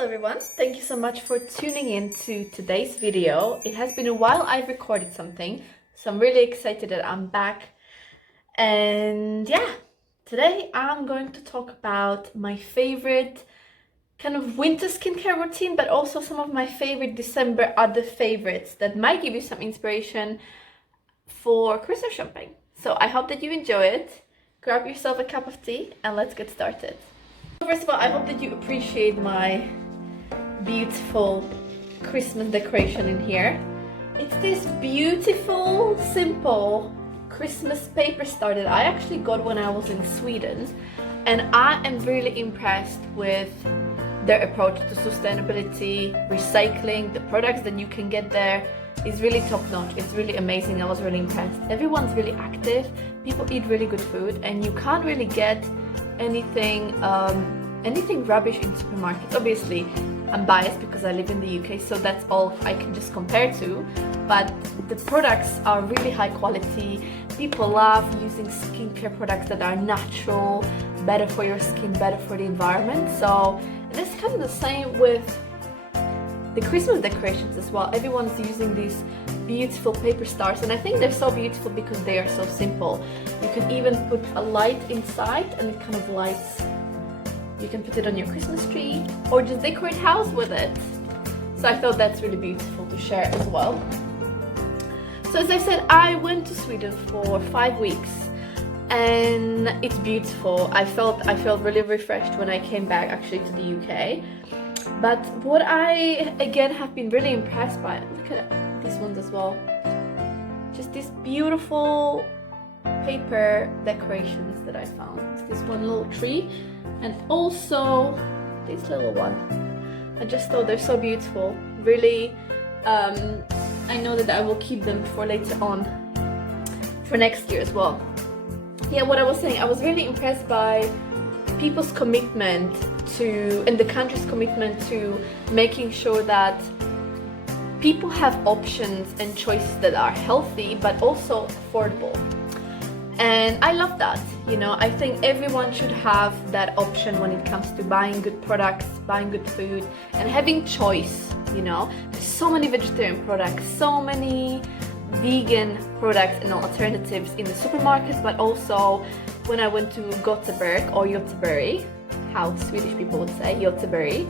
Hello everyone, thank you so much for tuning in to today's video. It has been a while I've recorded something, so I'm really excited that I'm back. And yeah, today I'm going to talk about my favorite kind of winter skincare routine, but also some of my favorite December other favorites that might give you some inspiration for Christmas shopping. So I hope that you enjoy it. Grab yourself a cup of tea and let's get started. First of all, I hope that you appreciate my beautiful Christmas decoration in here. It's this beautiful, simple Christmas paper star that I actually got when I was in Sweden, and I am really impressed with their approach to sustainability, recycling. The products that you can get there is really top-notch. It's really amazing. I was really impressed. Everyone's really active, people eat really good food, and you can't really get anything rubbish in supermarkets. Obviously I'm biased because I live in the UK, so that's all I can just compare to, but the products are really high quality. People love using skincare products that are natural, better for your skin, better for the environment. So, and it's kind of the same with the Christmas decorations as well. Everyone's using these beautiful paper stars, and I think they're so beautiful because they are so simple. You can even put a light inside and it kind of lights. You can put it on your Christmas tree or just decorate house with it. So I thought that's really beautiful to share as well. So as I said, I went to Sweden for 5 weeks and it's beautiful. I felt really refreshed when I came back actually to the UK. But what I again have been really impressed by, look at these ones as well. Just these beautiful paper decorations that I found. This one little tree and also this little one. I just thought they're so beautiful. Really, I know that I will keep them for later on, for next year as well. Yeah, what I was saying, I was really impressed by people's commitment to, and the country's commitment to making sure that people have options and choices that are healthy but also affordable. And I love that, you know. I think everyone should have that option when it comes to buying good products, buying good food, and having choice, you know. There's so many vegetarian products, so many vegan products and alternatives in the supermarkets, but also when I went to Gothenburg, or Göteborg, how Swedish people would say, Göteborg,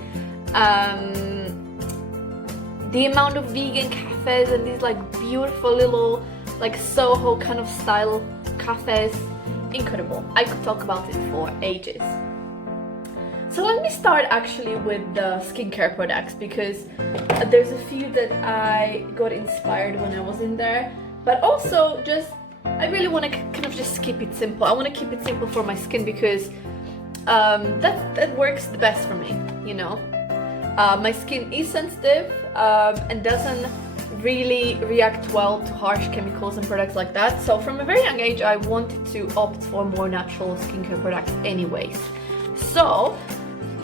the amount of vegan cafes and these like beautiful little like Soho kind of style cafes, incredible. I could talk about it for ages. So let me start actually with the skincare products, because there's a few that I got inspired when I was in there, but also just I really want to kind of just keep it simple. I want to keep it simple for my skin because that works the best for me, you know. My skin is sensitive and doesn't really react well to harsh chemicals and products like that. So from a very young age I wanted to opt for more natural skincare products anyways. So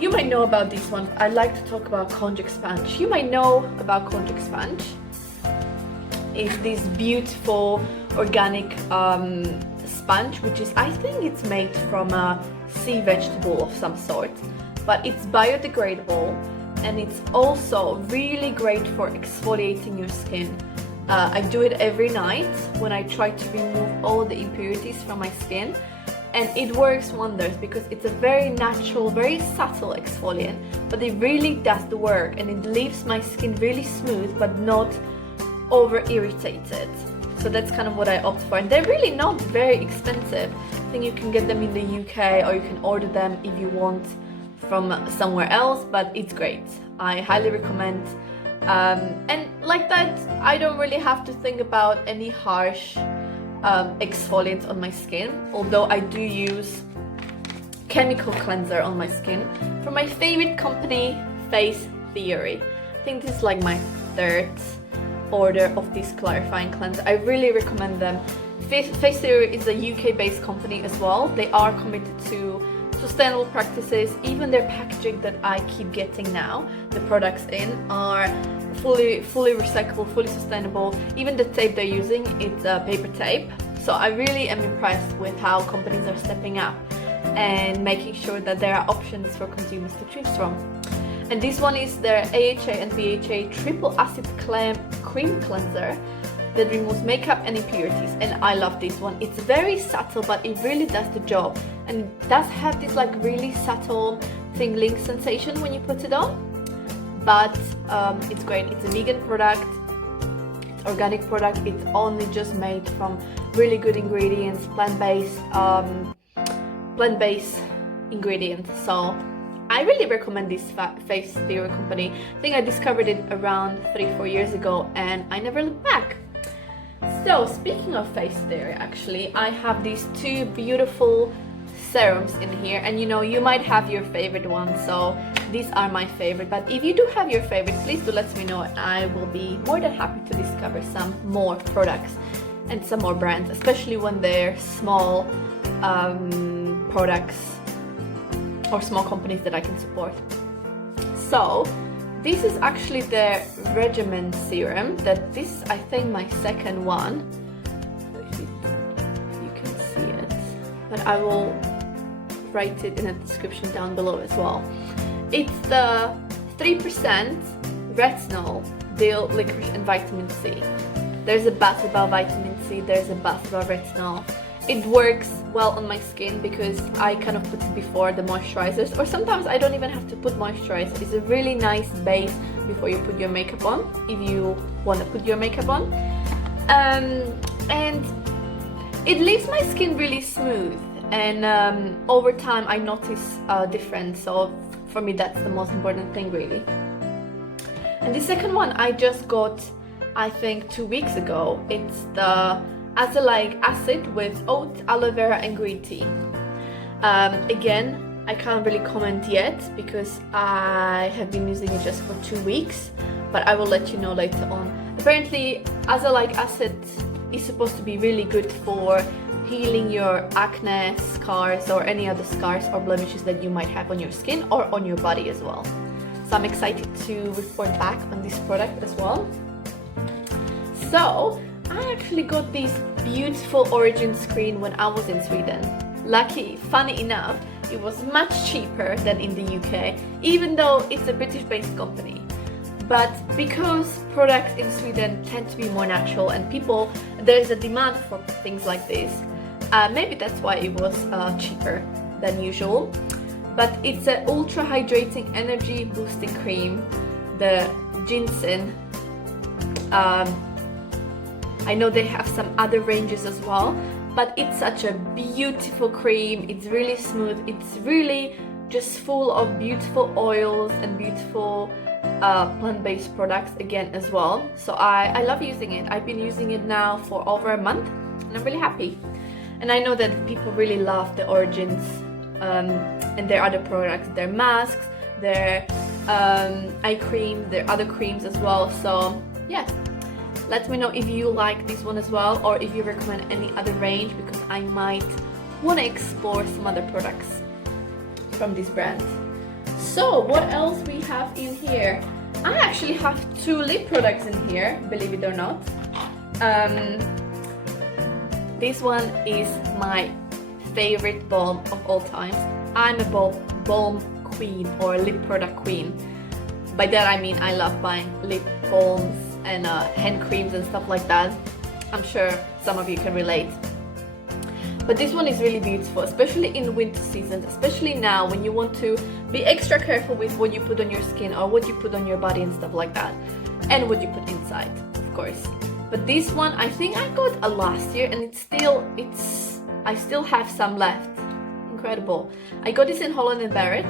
you might know about this one. I like to talk about Konjac Sponge. You might know about Konjac Sponge. It's this beautiful organic sponge, which is, I think it's made from a sea vegetable of some sort, but it's biodegradable. And it's also really great for exfoliating your skin. I do it every night when I try to remove all the impurities from my skin, and it works wonders because it's a very natural, very subtle exfoliant, but it really does the work, and it leaves my skin really smooth but not over irritated. So that's kind of what I opt for, and they're really not very expensive. I think you can get them in the UK or you can order them if you want from somewhere else, but it's great. I highly recommend, and like that I don't really have to think about any harsh exfoliants on my skin, although I do use chemical cleanser on my skin from my favorite company, Face Theory. I think this is like my third order of this clarifying cleanser. I really recommend them. Face Theory is a UK based company as well. They are committed to sustainable practices. Even their packaging that I keep getting now, the products in, are fully recyclable, fully sustainable. Even the tape they're using, it's paper tape. So I really am impressed with how companies are stepping up and making sure that there are options for consumers to choose from. And this one is their AHA and BHA triple acid cream cleanser that removes makeup and impurities, and I love this one. It's very subtle, but it really does the job, and it does have this like really subtle tingling sensation when you put it on, but it's great. It's a vegan product, it's organic product, it's only just made from really good ingredients, plant-based ingredients, so I really recommend this face theory company. I think I discovered it around 3-4 years ago and I never looked back. So speaking of face theory, actually I have these two beautiful serums in here, and you know, you might have your favorite one, so these are my favorite, but if you do have your favorite, please do let me know and I will be more than happy to discover some more products and some more brands, especially when they're small products or small companies that I can support. So this is actually the Regimen Serum. This is, I think, my second one. If you can see it, but I will write it in the description down below as well. It's the 3% retinol, dill, licorice and vitamin C. There's a buzz about vitamin C, there's a buzz about retinol. It works well on my skin because I kind of put it before the moisturizers, or sometimes I don't even have to put moisturizer. It's a really nice base before you put your makeup on, if you want to put your makeup on. And it leaves my skin really smooth, and over time I notice a difference, so for me that's the most important thing really. And the second one I just got, I think 2 weeks ago. It's the Azalea acid with oat, aloe vera and green tea. Again, I can't really comment yet because I have been using it just for 2 weeks, but I will let you know later on. Apparently Azalea acid is supposed to be really good for healing your acne scars or any other scars or blemishes that you might have on your skin or on your body as well. So I'm excited to report back on this product as well. So I actually got this beautiful origin screen when I was in Sweden. Funny enough, it was much cheaper than in the UK, even though it's a British-based company. But because products in Sweden tend to be more natural and there's a demand for things like this, maybe that's why it was cheaper than usual. But it's an ultra hydrating energy boosting cream, the ginseng. I know they have some other ranges as well, but it's such a beautiful cream. It's really smooth. It's really just full of beautiful oils and beautiful plant-based products again as well. So I love using it. I've been using it now for over a month and I'm really happy. And I know that people really love the Origins and their other products, their masks, their eye cream, their other creams as well. So yeah. Let me know if you like this one as well, or if you recommend any other range, because I might want to explore some other products from this brand. So what else we have in here? I actually have 2 lip products in here, believe it or not. This one is my favorite balm of all times. I'm a balm queen or lip product queen. By that I mean I love buying lip balms and hand creams and stuff like that. I'm sure some of you can relate. But this one is really beautiful, especially in winter season, especially now when you want to be extra careful with what you put on your skin or what you put on your body and stuff like that, and what you put inside, of course. But this one, I think I got a last year and I still have some left. Incredible. I got this in Holland & Barrett,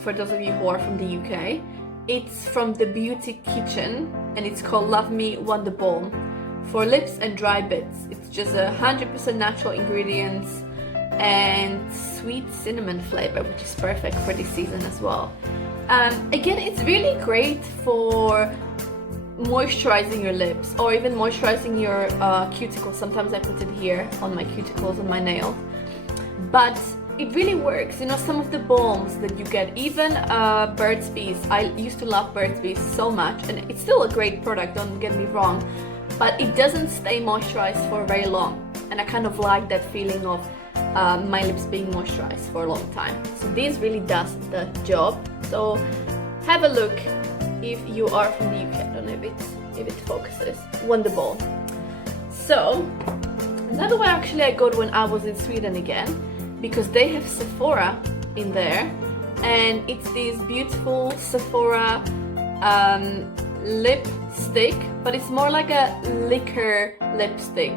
for those of you who are from the UK. It's from the Beauty Kitchen and it's called Love Me Wonder Balm for lips and dry bits. It's just 100% natural ingredients and sweet cinnamon flavor, which is perfect for this season as well. Again, it's really great for moisturizing your lips or even moisturizing your cuticles. Sometimes I put it here on my cuticles and my nails. But it really works. You know, some of the balms that you get, even Burt's Bees. I used to love Burt's Bees so much, and it's still a great product, don't get me wrong, but it doesn't stay moisturized for very long. And I kind of like that feeling of my lips being moisturized for a long time. So this really does the job. So have a look if you are from the UK. I don't know if it focuses. Wonderful. So another one actually I got when I was in Sweden again, because they have Sephora in there, and it's this beautiful Sephora lipstick, but it's more like a liquor lipstick,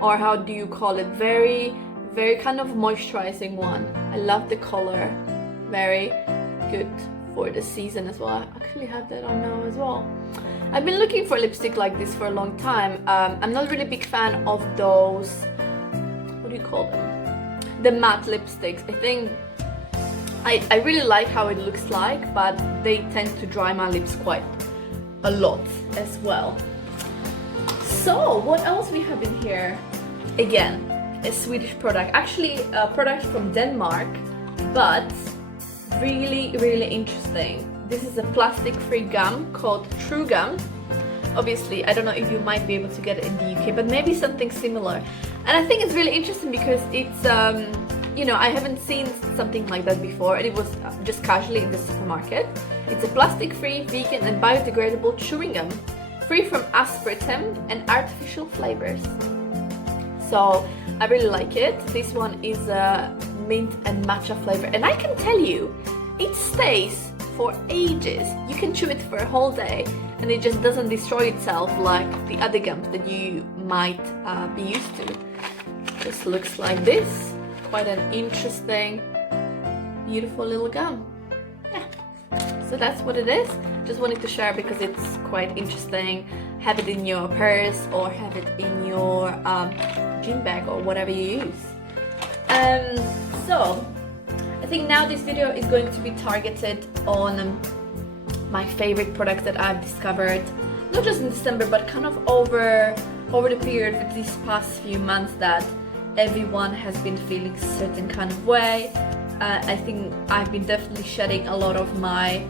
or how do you call it? Very kind of moisturizing one. I love the color. Very good for the season as well. I actually have that on now as well. I've been looking for lipstick like this for a long time. I'm not really a big fan of those, what do you call them? The matte lipsticks. I think I really like how it looks like, but they tend to dry my lips quite a lot as well. So what else we have in here? Again, a Swedish product, actually a product from Denmark, but really interesting. This is a plastic-free gum called True Gum. Obviously, I don't know if you might be able to get it in the UK, but maybe something similar. And I think it's really interesting because it's, you know, I haven't seen something like that before, and it was just casually in the supermarket. It's a plastic-free, vegan and biodegradable chewing gum, free from aspartame and artificial flavors. So I really like it. This one is a mint and matcha flavor, and I can tell you, it stays for ages. You can chew it for a whole day and it just doesn't destroy itself like the other gums that you might be used to. Just looks like this. Quite an interesting, beautiful little gum. Yeah, so that's what it is. Just wanted to share because it's quite interesting. Have it in your purse or have it in your gym bag or whatever you use. So I think now this video is going to be targeted on my favorite products that I've discovered, not just in December, but kind of over the period of these past few months that everyone has been feeling a certain kind of way. I think I've been definitely shedding a lot of my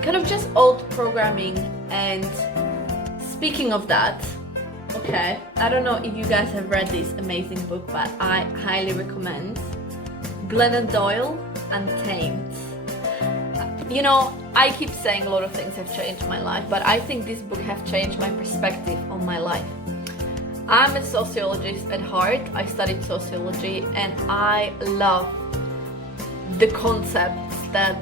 kind of just old programming. And speaking of that, okay, I don't know if you guys have read this amazing book, but I highly recommend Glennon Doyle, Untamed. You know, I keep saying a lot of things have changed my life, but I think this book has changed my perspective on my life. I'm a sociologist at heart. I studied sociology, and I love the concepts that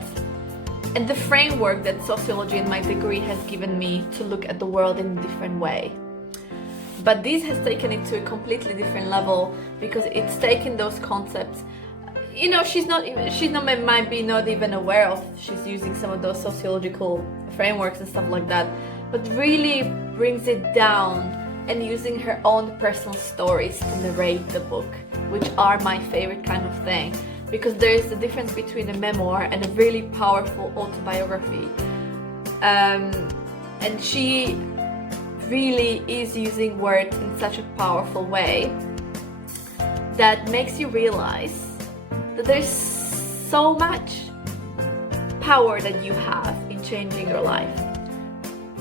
and the framework that sociology in my degree has given me to look at the world in a different way. But this has taken it to a completely different level because it's taken those concepts. You know, might be not even aware of she's using some of those sociological frameworks and stuff like that, but really brings it down and using her own personal stories to narrate the book, which are my favorite kind of thing, because there is a difference between a memoir and a really powerful autobiography. And she really is using words in such a powerful way that makes you realize that there's so much power that you have in changing your life.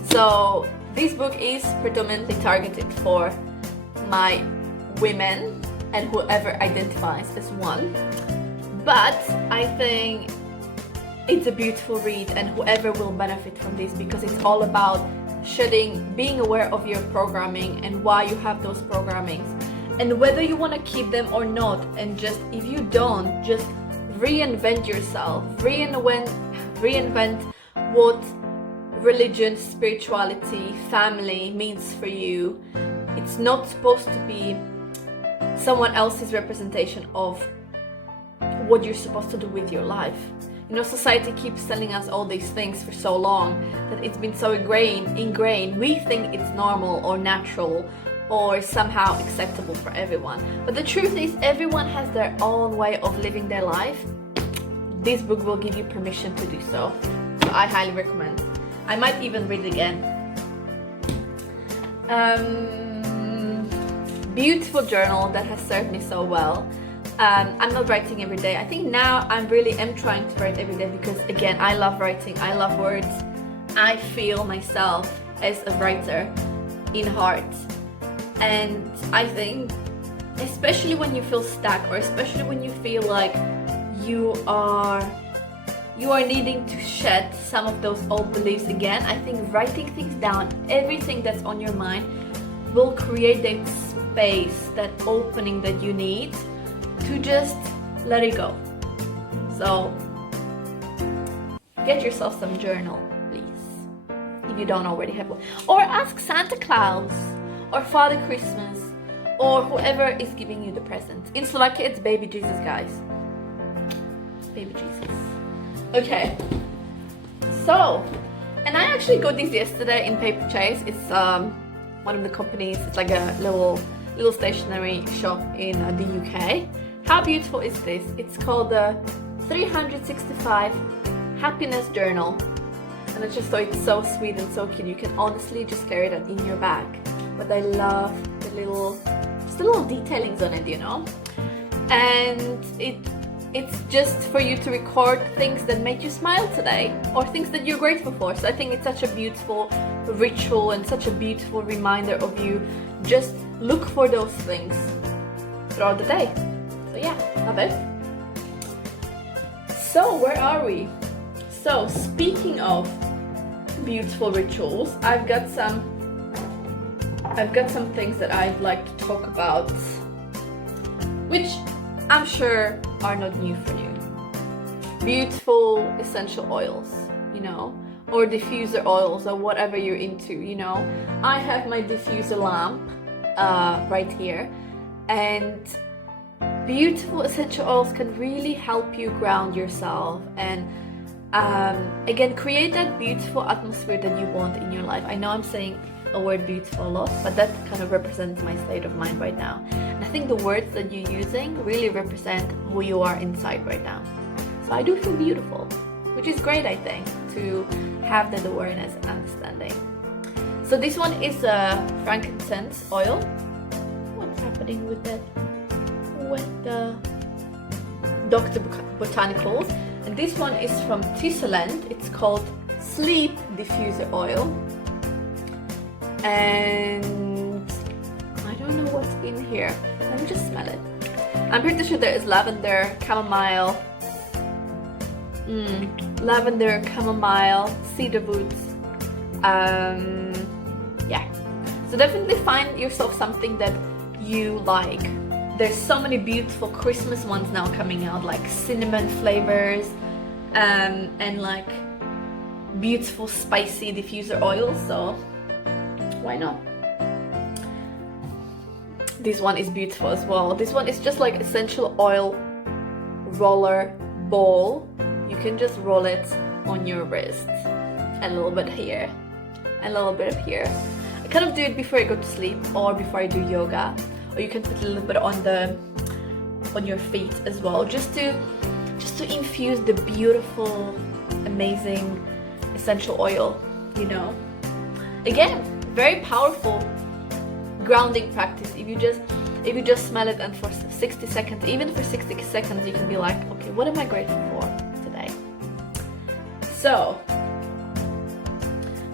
So this book is predominantly targeted for my women and whoever identifies as one, but I think it's a beautiful read and whoever will benefit from this, because it's all about being aware of your programming and why you have those programmings and whether you want to keep them or not, and just if you don't, just reinvent yourself, reinvent what religion, spirituality, family means for you. It's not supposed to be someone else's representation of what you're supposed to do with your life. You know, society keeps telling us all these things for so long that it's been so ingrained. We think it's normal or natural or somehow acceptable for everyone. But the truth is, everyone has their own way of living their life. This book will give you permission to do so. So I highly recommend. I might even read it again. Beautiful journal that has served me so well. I'm not writing every day. I think now I really am trying to write every day because, again, I love writing. I love words. I feel myself as a writer in heart. And I think especially when you feel stuck, or especially when you feel like you are needing to shed some of those old beliefs again. I think writing things down, everything that's on your mind, will create that space, that opening that you need to just let it go. So get yourself some journal, please, if you don't already have one. Or ask Santa Claus or Father Christmas or whoever is giving you the present. In Slovakia, it's Baby Jesus, guys. Baby Jesus. Okay. So, and I actually got these yesterday in Paper Chase. It's one of the companies. It's like a little stationery shop in the UK. How beautiful is this? It's called the 365 Happiness Journal, and I just thought it's so sweet and so cute. You can honestly just carry that in your bag. But I love the little detailings on it, you know. And it's just for you to record things that make you smile today, or things that you're grateful for. So I think it's such a beautiful ritual and such a beautiful reminder of you. Just look for those things throughout the day. So yeah, love it. So where are we? So speaking of beautiful rituals, I've got some things that I'd like to talk about, which I'm sure are not new for you. Beautiful essential oils, you know, or diffuser oils, or whatever you're into, you know. I have my diffuser lamp right here, and beautiful essential oils can really help you ground yourself and again create that beautiful atmosphere that you want in your life. I know I'm saying a word beautiful a lot, but that kind of represents my state of mind right now. And I think the words that you're using really represent who you are inside right now. So I do feel beautiful, which is great, I think, to have that awareness and understanding. So this one is a frankincense oil. What's happening with that? With the Dr. Botanicals. And this one is from Tisserand. It's called Sleep Diffuser Oil. And I don't know what's in here. Let me just smell it. I'm pretty sure there is lavender, chamomile, lavender, chamomile, cedarwood. Yeah. So definitely find yourself something that you like. There's so many beautiful Christmas ones now coming out, like cinnamon flavors, and like beautiful spicy diffuser oils. So why not? This one is beautiful as well. This one is just like essential oil roller ball. You can just roll it on your wrist, a little bit here, a little bit up here. I kind of do it before I go to sleep or before I do yoga, or you can put a little bit on your feet as well, just to infuse the beautiful, amazing essential oil, you know. Again, very powerful grounding practice. If you just smell it, and for 60 seconds, even for 60 seconds, you can be like, okay, what am I grateful for today? So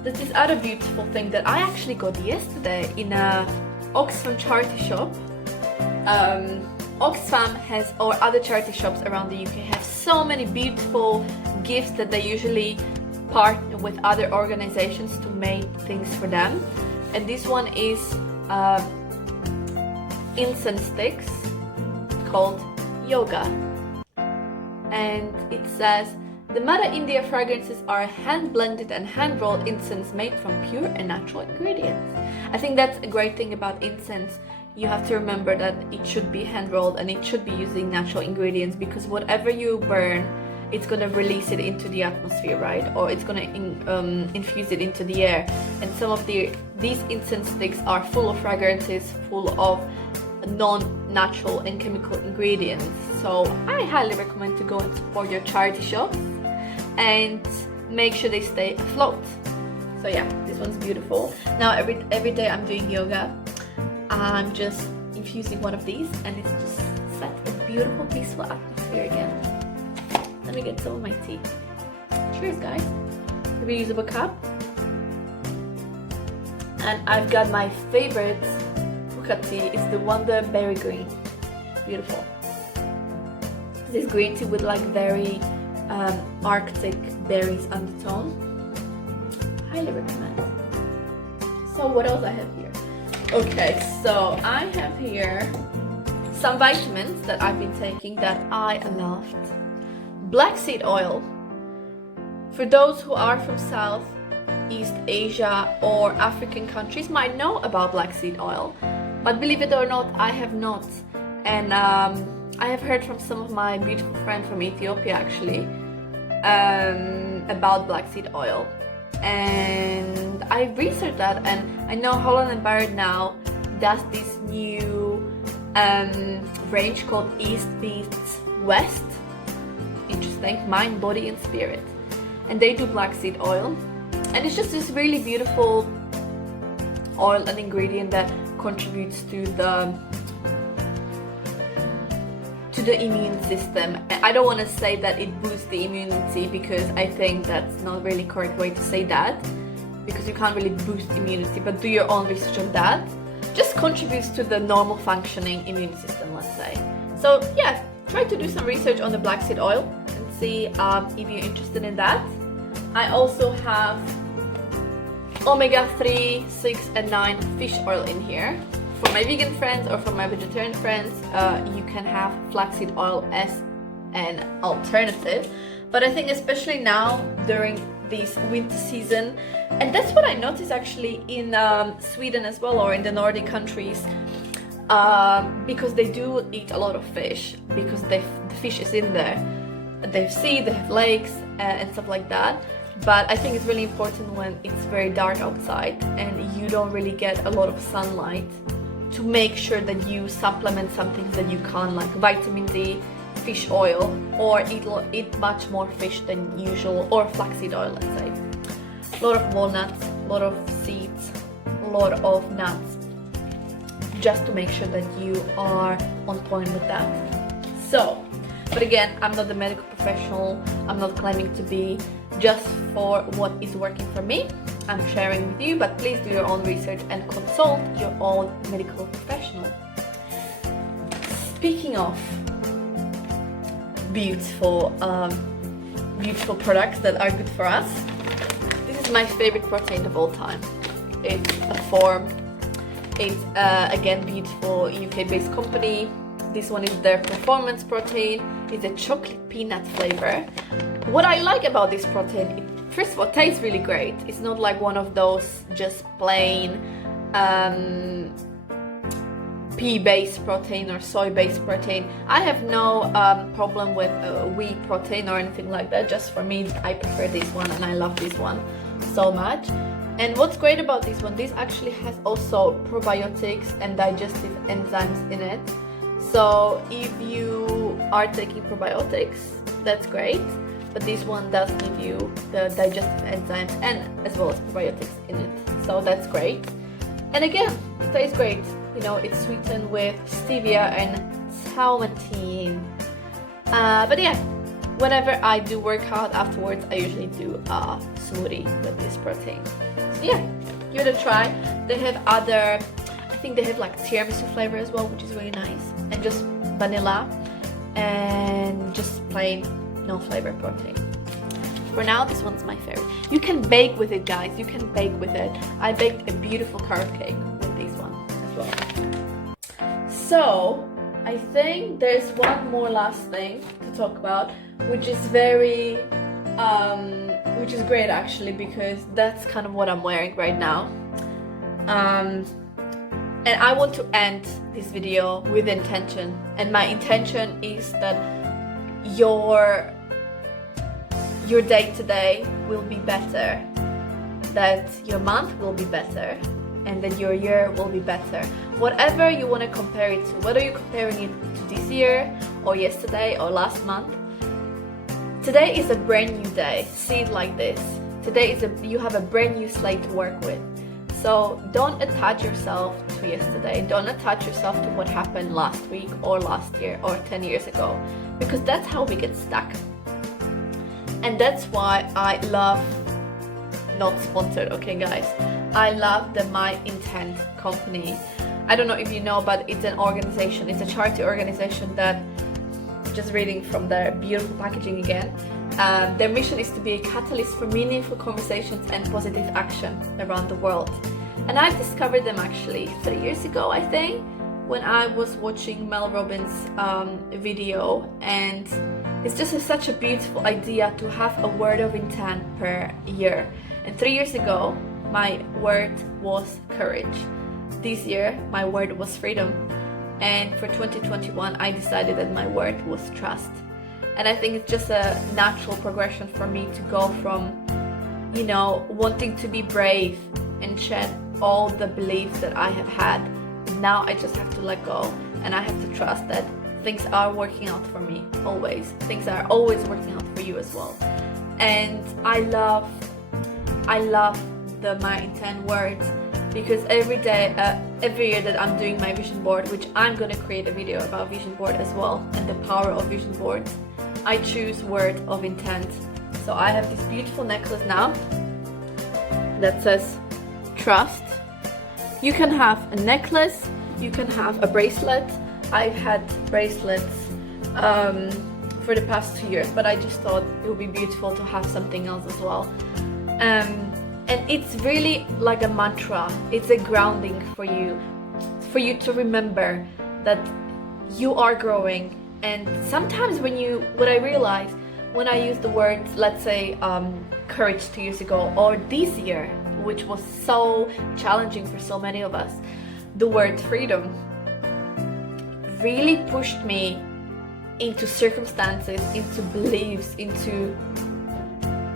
there's this other beautiful thing that I actually got yesterday in a Oxfam charity shop. Oxfam has, or other charity shops around the UK, have so many beautiful gifts that they usually partner with other organizations to make things for them. And this one is incense sticks called Yoga, and it says the Mother India fragrances are hand blended and hand rolled incense made from pure and natural ingredients. I think that's a great thing about incense. You have to remember that it should be hand rolled and it should be using natural ingredients, because whatever you burn, it's gonna release it into the atmosphere, right? Or it's gonna infuse it into the air. And some of these incense sticks are full of fragrances, full of non-natural and chemical ingredients. So I highly recommend to go and support your charity shops and make sure they stay afloat. So yeah, this one's beautiful. Now every day I'm doing yoga, I'm just infusing one of these, and it's just set a beautiful, peaceful atmosphere again. Let me get some of my tea. Cheers, guys. The reusable cup. And I've got my favorite. What manuka tea is the Wonder Berry Green. Beautiful. This green tea with like very Arctic berries undertone. Highly recommend. So what else I have here? Okay, so I have here some vitamins that I've been taking that I loved. Black seed oil. For those who are from Southeast Asia or African countries might know about black seed oil, but believe it or not, I have not. And I have heard from some of my beautiful friends from Ethiopia actually about black seed oil. And I researched that, and I know Holland & Barrett now does this new range called East Meets West. Interesting. Mind, body and spirit. And they do black seed oil. And it's just this really beautiful oil and ingredient that contributes to the immune system. I don't want to say that it boosts the immunity, because I think that's not really correct way to say that, because you can't really boost immunity, but do your own research on that. Just contributes to the normal functioning immune system, let's say. So yeah, try to do some research on the black seed oil and see if you're interested in that. I also have omega-3, 6 and 9 fish oil in here. For my vegan friends or for my vegetarian friends, you can have flaxseed oil as an alternative. But I think especially now during this winter season, and that's what I noticed actually in Sweden as well, or in the Nordic countries, because they do eat a lot of fish, because the fish is in there. They have sea, they have lakes and stuff like that. But I think it's really important when it's very dark outside and you don't really get a lot of sunlight, to make sure that you supplement some things that you can, like vitamin D, fish oil, or eat much more fish than usual, or flaxseed oil, let's say. A lot of walnuts, a lot of seeds, a lot of nuts, just to make sure that you are on point with that. So, but again, I'm not a medical professional, I'm not claiming to be, just for what is working for me. I'm sharing with you, but please do your own research and consult your own medical professional. Speaking of beautiful products that are good for us, this is my favorite protein of all time. It's a Form. It's again beautiful UK-based company. This one is their performance protein. It's a chocolate peanut flavor. What I like about this protein, first of all, it tastes really great. It's not like one of those just plain pea-based protein or soy-based protein. I have no problem with whey protein or anything like that. Just for me, I prefer this one, and I love this one so much. And what's great about this one, this actually has also probiotics and digestive enzymes in it. So if you are taking probiotics, that's great. But this one does give you the digestive enzymes and as well as probiotics in it. So that's great. And again, it tastes great. You know, it's sweetened with stevia and salmatine. But yeah, whenever I do work out afterwards, I usually do a smoothie with this protein. So yeah, give it a try. They have other, I think they have like tiramisu flavor as well, which is really nice. And just vanilla and just plain no flavor protein. For now, this one's my favorite. You can bake with it, guys. You can bake with it. I baked a beautiful carrot cake with this one as well. So I think there's one more last thing to talk about, which is which is great actually, because that's kind of what I'm wearing right now. And I want to end this video with intention, and my intention is that your day today will be better, that your month will be better, and that your year will be better. Whatever you want to compare it to, whether you're comparing it to this year or yesterday or last month, today is a brand new day. See it like this. Today you have a brand new slate to work with. So don't attach yourself to yesterday. Don't attach yourself to what happened last week or last year or 10 years ago, because that's how we get stuck. And that's why I love, not sponsored, okay guys, I love the My Intent company. I don't know if you know, but it's an organization, it's a charity organization that, just reading from their beautiful packaging again, their mission is to be a catalyst for meaningful conversations and positive action around the world. And I discovered them actually 3 years ago, I think, when I was watching Mel Robbins' video, and it's just such a beautiful idea to have a word of intent per year. And 3 years ago, my word was courage. This year, my word was freedom. And for 2021, I decided that my word was trust. And I think it's just a natural progression for me to go from, you know, wanting to be brave and shed all the beliefs that I have had. Now I just have to let go, and I have to trust that things are working out for me always. Things are always working out for you as well. And I love the my intent words, because every year that I'm doing my vision board, which I'm gonna create a video about vision board as well and the power of vision boards, I choose word of intent. So I have this beautiful necklace now that says trust. You can have a necklace, you can have a bracelet. I've had bracelets for the past 2 years, but I just thought it would be beautiful to have something else as well. And it's really like a mantra. It's a grounding for you to remember that you are growing. And sometimes what I realized when I use the word, let's say, courage 2 years ago, or this year, which was so challenging for so many of us, the word freedom really pushed me into circumstances, into beliefs, into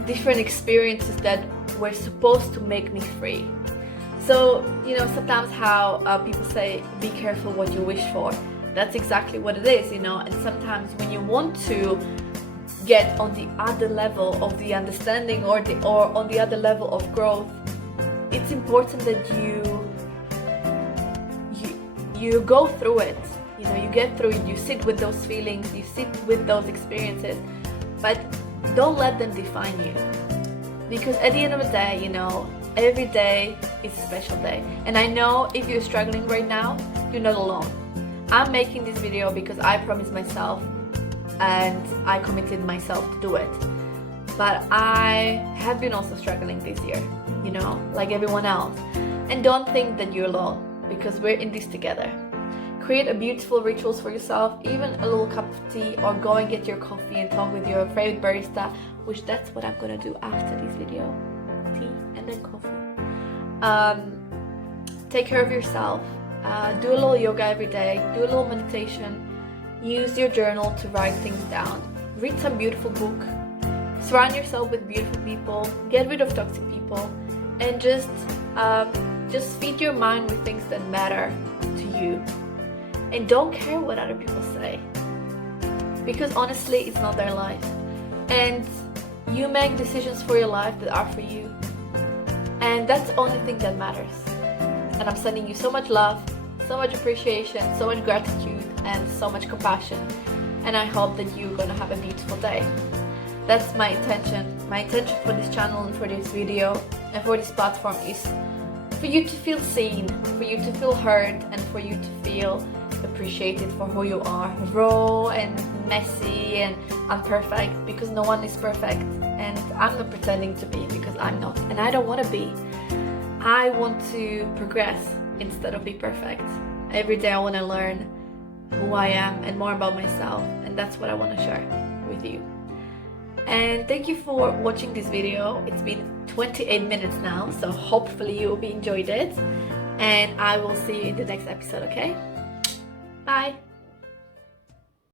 different experiences that were supposed to make me free. So, you know, sometimes how people say, be careful what you wish for. That's exactly what it is, you know. And sometimes when you want to get on the other level of the understanding or on the other level of growth, it's important that you go through it. You know, you get through it, you sit with those feelings, you sit with those experiences, but don't let them define you. Because at the end of the day, you know, every day is a special day. And I know if you're struggling right now, you're not alone. I'm making this video because I promised myself and I committed myself to do it. But I have been also struggling this year, you know, like everyone else. And don't think that you're alone, because we're in this together. Create a beautiful rituals for yourself, even a little cup of tea, or go and get your coffee and talk with your favorite barista, which that's what I'm gonna do after this video. Tea and then coffee. Take care of yourself. Do a little yoga every day. Do a little meditation. Use your journal to write things down. Read some beautiful book. Surround yourself with beautiful people. Get rid of toxic people, and just feed your mind with things that matter to you. And don't care what other people say, because honestly, it's not their life. And you make decisions for your life that are for you. And that's the only thing that matters. And I'm sending you so much love, so much appreciation, so much gratitude, and so much compassion. And I hope that you're gonna have a beautiful day. That's my intention. My intention for this channel and for this video and for this platform is for you to feel seen, for you to feel heard, and for you to feel appreciated for who you are. Raw and messy and imperfect, because no one is perfect. And I'm not pretending to be, because I'm not. And I don't want to be. I want to progress instead of be perfect. Every day I want to learn who I am and more about myself. And that's what I want to share with you. And thank you for watching this video. It's been 28 minutes now, so hopefully you enjoyed it. And I will see you in the next episode, okay? Bye!